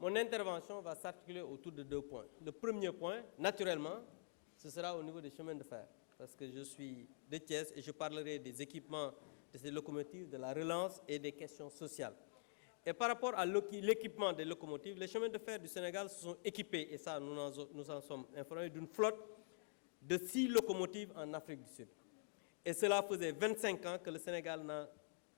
Mon intervention va s'articuler autour de 2 points. Le premier point, naturellement, ce sera au niveau des chemins de fer, parce que je suis de Thiès et je parlerai des équipements de ces locomotives, de la relance et des questions sociales. Et par rapport à l'équipement des locomotives, les chemins de fer du Sénégal se sont équipés, et ça nous en sommes informés, d'une flotte de 6 locomotives en Afrique du Sud. Et cela faisait 25 ans que le Sénégal n'a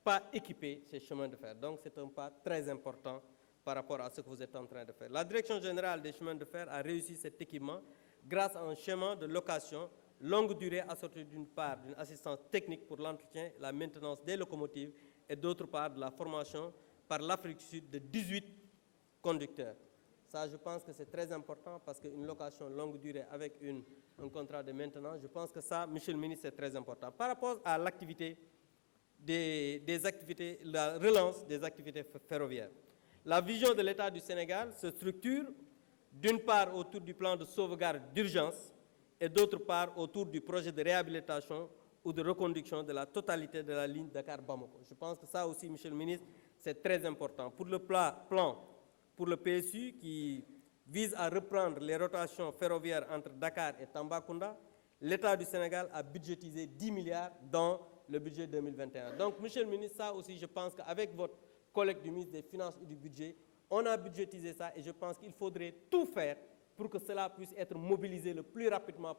pas équipé ces chemins de fer. Donc c'est un pas très important par rapport à ce que vous êtes en train de faire. La Direction générale des chemins de fer a réussi cet équipement grâce à un schéma de location longue durée assorti d'une part d'une assistance technique pour l'entretien, la maintenance des locomotives et d'autre part de la formation par l'Afrique du Sud de 18 conducteurs. Ça, je pense que c'est très important parce qu'une location longue durée avec un contrat de maintenance, je pense que ça, Monsieur le ministre, c'est très important. Par rapport à l'activité la relance des activités ferroviaires, la vision de l'État du Sénégal se structure d'une part autour du plan de sauvegarde d'urgence et d'autre part autour du projet de réhabilitation ou de reconduction de la totalité de la ligne Dakar-Bamako. Je pense que ça aussi, Monsieur le ministre, c'est très important. Pour le plan pour le PSU qui vise à reprendre les rotations ferroviaires entre Dakar et Tambacounda, l'État du Sénégal a budgétisé 10 milliards dans le budget 2021. Donc, Monsieur le ministre, ça aussi, je pense qu'avec votre collègue du ministre des Finances et du Budget, on a budgétisé ça et je pense qu'il faudrait tout faire pour que cela puisse être mobilisé le plus rapidement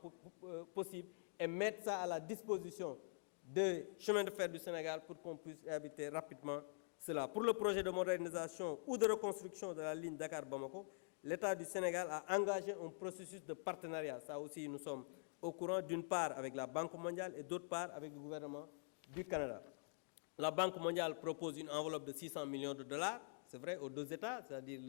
possible et mettre ça à la disposition des chemins de fer du Sénégal pour qu'on puisse réhabiliter rapidement cela. Pour le projet de modernisation ou de reconstruction de la ligne Dakar-Bamako, l'État du Sénégal a engagé un processus de partenariat. Ça aussi, nous sommes au courant d'une part avec la Banque mondiale et d'autre part avec le gouvernement du Canada. La Banque mondiale propose une enveloppe de 600 millions de dollars, c'est vrai, aux 2 États, c'est-à-dire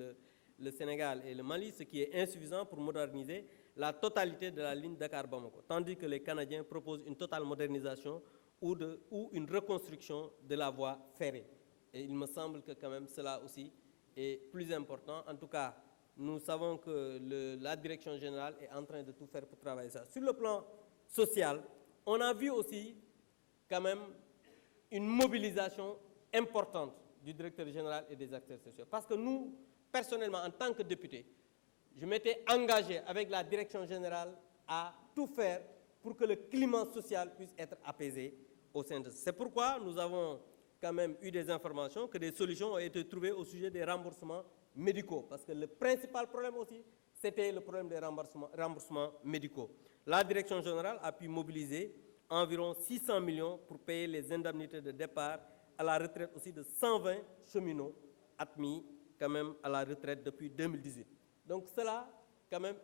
le Sénégal et le Mali, ce qui est insuffisant pour moderniser la totalité de la ligne Dakar-Bamako, tandis que les Canadiens proposent une totale modernisation ou une reconstruction de la voie ferrée. Et il me semble que quand même cela aussi est plus important. En tout cas, nous savons que la direction générale est en train de tout faire pour travailler ça. Sur le plan social, on a vu aussi quand même une mobilisation importante du directeur général et des acteurs sociaux. Parce que nous, personnellement, en tant que député, je m'étais engagé avec la direction générale à tout faire pour que le climat social puisse être apaisé au sein de ça. C'est pourquoi nous avons quand même eu des informations que des solutions ont été trouvées au sujet des remboursements médicaux. Parce que le principal problème aussi, c'était le problème des remboursements médicaux. La direction générale a pu mobiliser environ 600 millions pour payer les indemnités de départ à la retraite aussi de 120 cheminots admis quand même à la retraite depuis 2018. Donc cela, quand même,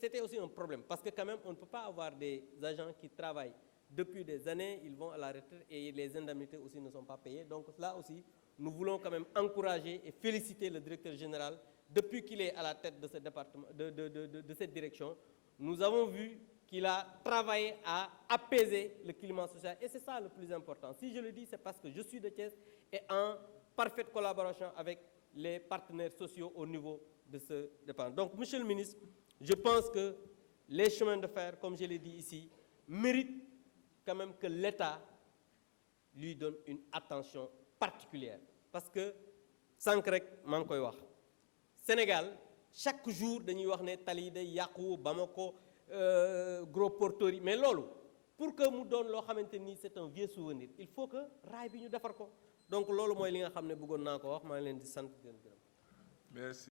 c'était aussi un problème parce que quand même, on ne peut pas avoir des agents qui travaillent depuis des années, ils vont à la retraite et les indemnités aussi ne sont pas payées. Donc là aussi, nous voulons quand même encourager et féliciter le directeur général depuis qu'il est à la tête de ce département, de cette direction. Nous avons vu qu'il a travaillé à apaiser le climat social. Et c'est ça le plus important. Si je le dis, c'est parce que je suis de Thiès et en parfaite collaboration avec les partenaires sociaux au niveau de ce département. Donc, Monsieur le ministre, je pense que les chemins de fer, comme je l'ai dit ici, méritent quand même que l'État lui donne une attention particulière. Parce que, sànq rek maa ngi koy wax Sénégal, chaque jour dañuy wax ne tali day yàqu Bamako, gros porteurs yi mais loolu pour que mu doon loo xamante ni c'est un vieux souvenir il faut que raay bi ñu defar ko donc loolu mooy li nga xam ne bëggoon naa ko wax maa ngi leen di sant di leen gërëm. Merci.